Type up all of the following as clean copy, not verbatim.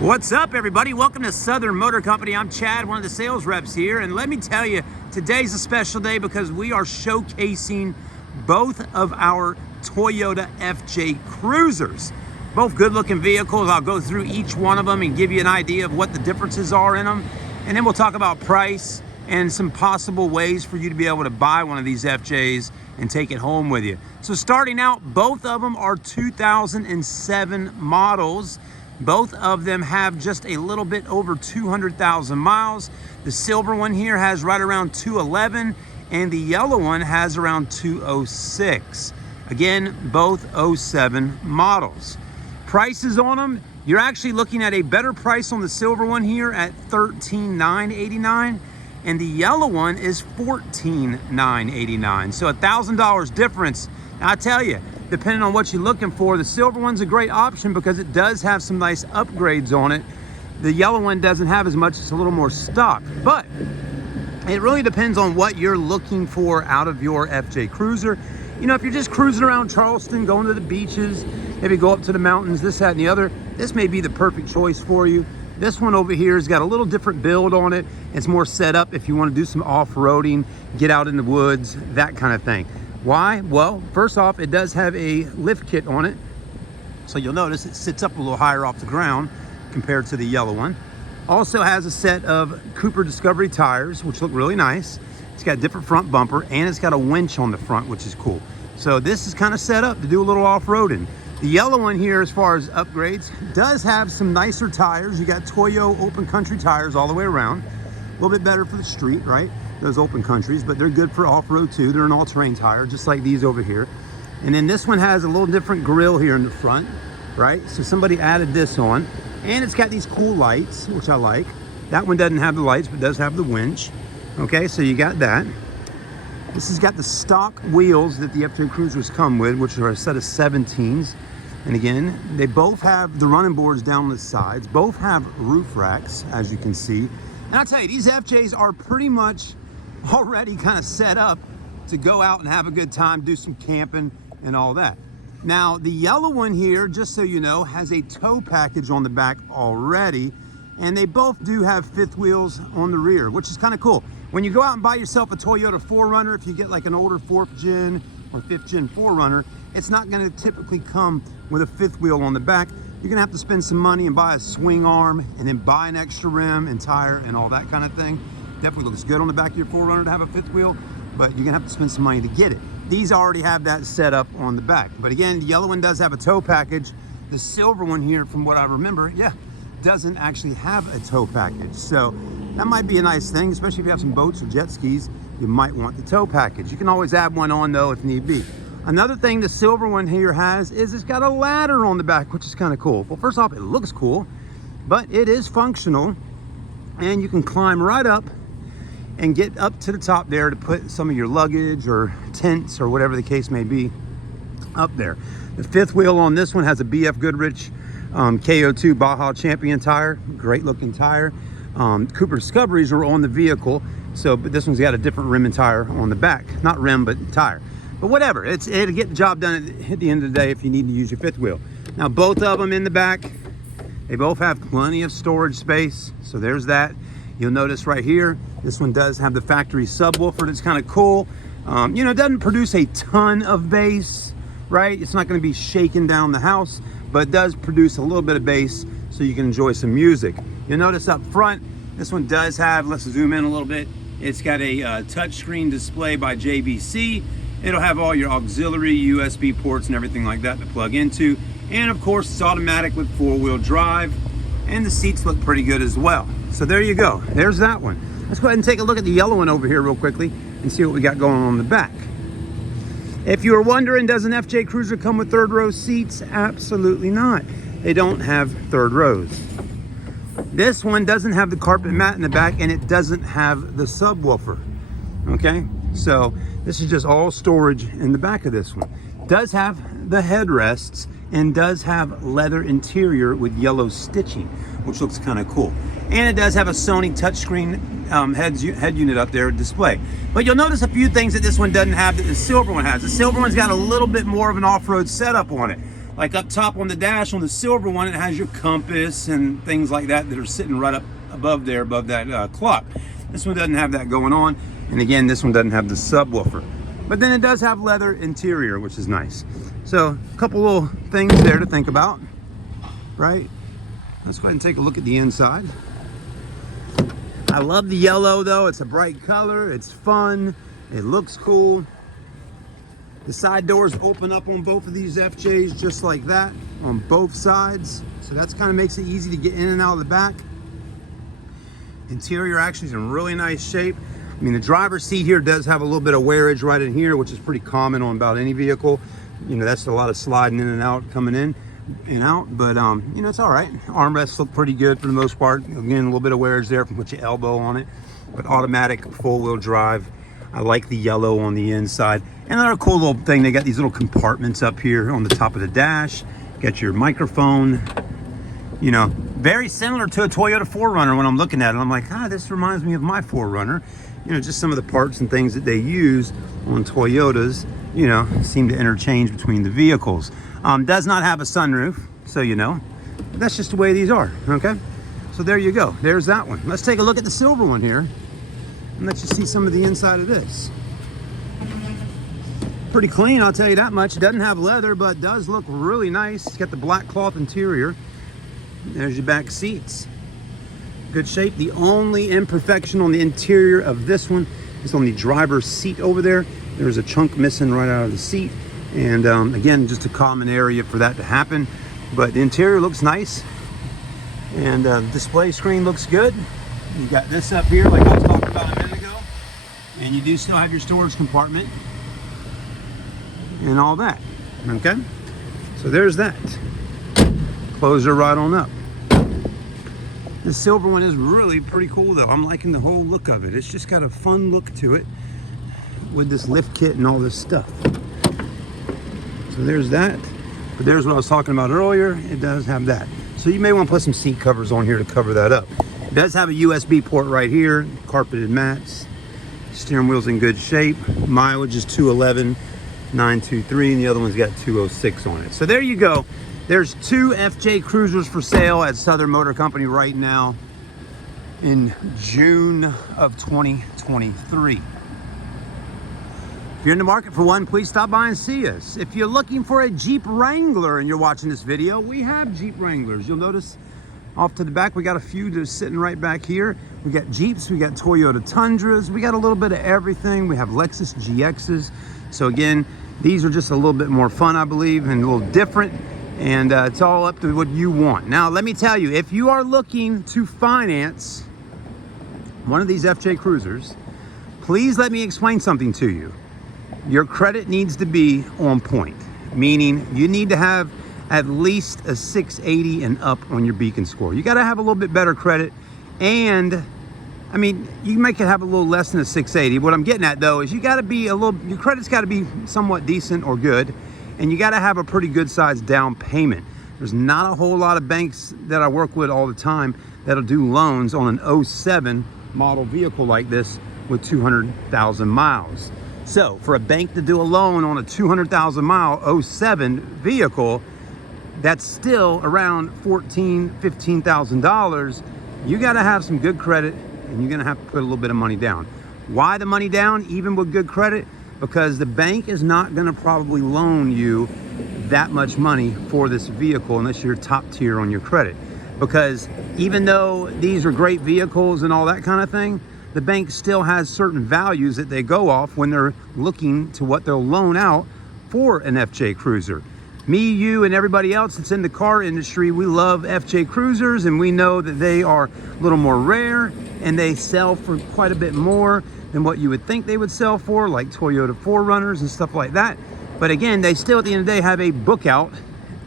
What's up, everybody? Welcome to Southern Motor Company. I'm Chad, one of the sales reps here, and let me tell you, today's a special day because we are showcasing both of our Toyota FJ Cruisers. Both good-looking vehicles. I'll go through each one of them and give you an idea of what the differences are in them, and then we'll talk about price and some possible ways for you to be able to buy one of these FJs and take it home with you. So starting out, both of them are 2007 models. Both of them have just a little bit over 200,000 miles. The silver one here has right around 211, and the yellow one has around 206. Again, both 07 models. Prices on them, you're actually looking at a better price on the silver one here at $13,989, and the yellow one is $14,989. So $1,000 difference. Now, I tell you, depending on what you're looking for, the silver one's a great option because it does have some nice upgrades on it. The yellow one doesn't have as much, it's a little more stock. But it really depends on what you're looking for out of your FJ Cruiser. You know, if you're just cruising around Charleston, going to the beaches, maybe go up to the mountains, this, that, and the other, this may be the perfect choice for you. This one over here has got a little different build on it. It's more set up if you want to do some off-roading, get out in the woods, that kind of thing. Why? Well, first off, it does have a lift kit on it. So you'll notice it sits up a little higher off the ground compared to the yellow one. Also has a set of Cooper Discovery tires, which look really nice. It's got a different front bumper, and it's got a winch on the front, which is cool. So this is kind of set up to do a little off-roading. The yellow one here, as far as upgrades, does have some nicer tires. You got Toyo Open Country tires all the way around. A little bit better for the street, right? Those open countries, but they're good for off-road too. They're an all-terrain tire, just like these over here. And then this one has a little different grille here in the front, right? So somebody added this on, and it's got these cool lights, which I like. That one doesn't have the lights, but does have the winch. Okay, so you got that. This has got the stock wheels that the FJ Cruisers come with, which are a set of 17s. And again, they both have the running boards down the sides. Both have roof racks, as you can see. And I'll tell you, these FJs are pretty much already kind of set up to go out and have a good time, do some camping and all that. Now, the yellow one here, just so you know, has a tow package on the back already, and they both do have fifth wheels on the rear, which is kind of cool. When you go out and buy yourself a Toyota 4Runner, if you get like an older 4th gen or 5th gen 4Runner, it's not going to typically come with a fifth wheel on the back. You're going to have to spend some money and buy a swing arm and then buy an extra rim and tire and all that kind of thing. Definitely looks good on the back of your 4Runner to have a fifth wheel, but you're gonna have to spend some money to get it. These already have that set up on the back. But again, the yellow one does have a tow package. The silver one here, from what I remember, doesn't actually have a tow package. So that might be a nice thing, especially if you have some boats or jet skis, you might want the tow package. You can always add one on though if need be. Another thing the silver one here has is it's got a ladder on the back, which is kind of cool. Well, first off, it looks cool, but it is functional, and you can climb right up and get up to the top there to put some of your luggage or tents or whatever the case may be up there. The fifth wheel on this one has a BF Goodrich KO2 Baja Champion tire, great looking tire. Cooper Discoveries are on the vehicle, but this one's got a different rim and tire on the back. Not rim, but tire. But whatever, it'll get the job done at the end of the day if you need to use your fifth wheel. Now, both of them in the back, they both have plenty of storage space, so there's that. You'll notice right here, this one does have the factory subwoofer that's kind of cool. You know, it doesn't produce a ton of bass, right? It's not going to be shaking down the house, but it does produce a little bit of bass so you can enjoy some music. You'll notice up front, this one does have, let's zoom in a little bit, it's got a touchscreen display by JVC. It'll have all your auxiliary USB ports and everything like that to plug into. And of course, it's automatic with 4-wheel drive, and the seats look pretty good as well. So there you go, there's that one. Let's go ahead and take a look at the yellow one over here real quickly and see what we got going on the back. If you were wondering, does an FJ Cruiser come with third row seats? Absolutely not. They don't have third rows. This one doesn't have the carpet mat in the back, and it doesn't have the subwoofer. Okay, so this is just all storage in the back of this one. Does have the headrests and does have leather interior with yellow stitching, which looks kind of cool. And it does have a Sony touchscreen head unit up there display. But you'll notice a few things that this one doesn't have that the silver one has. The silver one's got a little bit more of an off-road setup on it. Like up top on the dash on the silver one, it has your compass and things like that that are sitting right up above there, above that clock. This one doesn't have that going on. And again, this one doesn't have the subwoofer. But then it does have leather interior, which is nice. So a couple little things there to think about, right? Let's go ahead and take a look at the inside. I love the yellow though. It's a bright color, it's fun, it looks cool. The side doors open up on both of these FJs just like that on both sides. So that's kind of makes it easy to get in and out of the back. Interior actually is in really nice shape. I mean, the driver's seat here does have a little bit of wearage right in here, which is pretty common on about any vehicle. You know, that's a lot of sliding in and out, coming in and out, but you know, it's all right. Armrests look pretty good for the most part. Again, a little bit of wearage there from put your elbow on it, but automatic four-wheel drive. I like the yellow on the inside. And another cool little thing, they got these little compartments up here on the top of the dash. Got your microphone, you know, very similar to a Toyota 4Runner when I'm looking at it. I'm like, this reminds me of my 4Runner. You know, just some of the parts and things that they use on Toyotas, you know, seem to interchange between the vehicles. Does not have a sunroof, so you know. That's just the way these are, okay? So there you go. There's that one. Let's take a look at the silver one here and let you see some of the inside of this. Pretty clean, I'll tell you that much. It doesn't have leather, but does look really nice. It's got the black cloth interior. There's your back seats. Good shape. The only imperfection on the interior of this one is on the driver's seat over there. There's a chunk missing right out of the seat. And again, just a common area for that to happen. But the interior looks nice. And the display screen looks good. You got this up here like I was talking about a minute ago. And you do still have your storage compartment and all that, okay? So there's that. Close her right on up. The silver one is really pretty cool though. I'm liking the whole look of it. It's just got a fun look to it with this lift kit and all this stuff. So there's that. But there's what I was talking about earlier. It does have that. So you may want to put some seat covers on here to cover that up. It does have a USB port right here, carpeted mats. Steering wheel's in good shape. Mileage is 211,923, and the other one's got 206 on it. So there you go. There's two FJ Cruisers for sale at Southern Motor Company right now in June of 2023. If you're in the market for one, please stop by and see us. If you're looking for a Jeep Wrangler and you're watching this video, we have Jeep Wranglers. You'll notice off to the back, we got a few that are sitting right back here. We got Jeeps, we got Toyota Tundras, we got a little bit of everything. We have Lexus GXs. So again, these are just a little bit more fun, I believe, and a little different. And it's all up to what you want. Now, let me tell you, if you are looking to finance one of these FJ Cruisers, please let me explain something to you. Your credit needs to be on point, meaning you need to have at least a 680 and up on your Beacon score. You got to have a little bit better credit, and I mean, you might have a little less than a 680. What I'm getting at though is you got to be your credit's got to be somewhat decent or good, and you got to have a pretty good sized down payment. There's not a whole lot of banks that I work with all the time that'll do loans on an 07 model vehicle like this with 200,000 miles. So for a bank to do a loan on a 200,000 mile 07 vehicle, that's still around $14,000, $15,000. You got to have some good credit, and you're going to have to put a little bit of money down. Why the money down, even with good credit? Because the bank is not going to probably loan you that much money for this vehicle unless you're top tier on your credit. Because even though these are great vehicles and all that kind of thing, the bank still has certain values that they go off when they're looking to what they'll loan out for an FJ Cruiser. Me, you, and everybody else that's in the car industry, we love FJ Cruisers, and we know that they are a little more rare and they sell for quite a bit more than what you would think they would sell for, like Toyota 4Runners and stuff like that. But again, they still at the end of the day have a book out,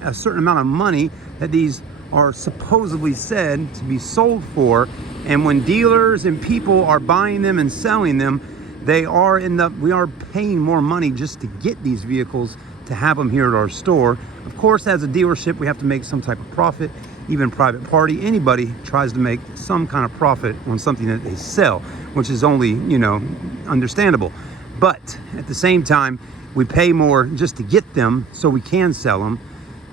a certain amount of money that these are supposedly said to be sold for. And when dealers and people are buying them and selling them, we are paying more money just to get these vehicles to have them here at our store. Of course, as a dealership, we have to make some type of profit. Even private party, anybody tries to make some kind of profit on something that they sell, which is only, you know, understandable. But at the same time, we pay more just to get them so we can sell them.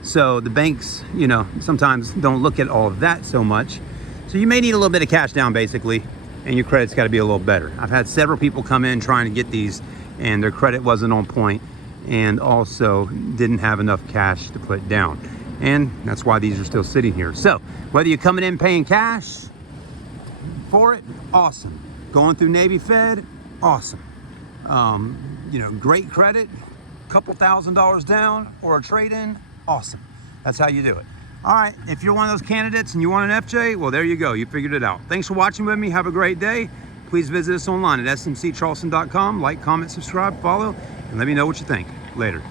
So the banks, you know, sometimes don't look at all of that so much. So you may need a little bit of cash down basically, and your credit's got to be a little better. I've had several people come in trying to get these and their credit wasn't on point and also didn't have enough cash to put down. And that's why these are still sitting here. So whether you're coming in paying cash for it, awesome. Going through Navy Fed, awesome. You know, great credit, couple $1,000s down or a trade-in, awesome. That's how you do it. All right, if you're one of those candidates and you want an FJ, well, there you go. You figured it out. Thanks for watching with me. Have a great day. Please visit us online at smccharleston.com. Like, comment, subscribe, follow, and let me know what you think. Later.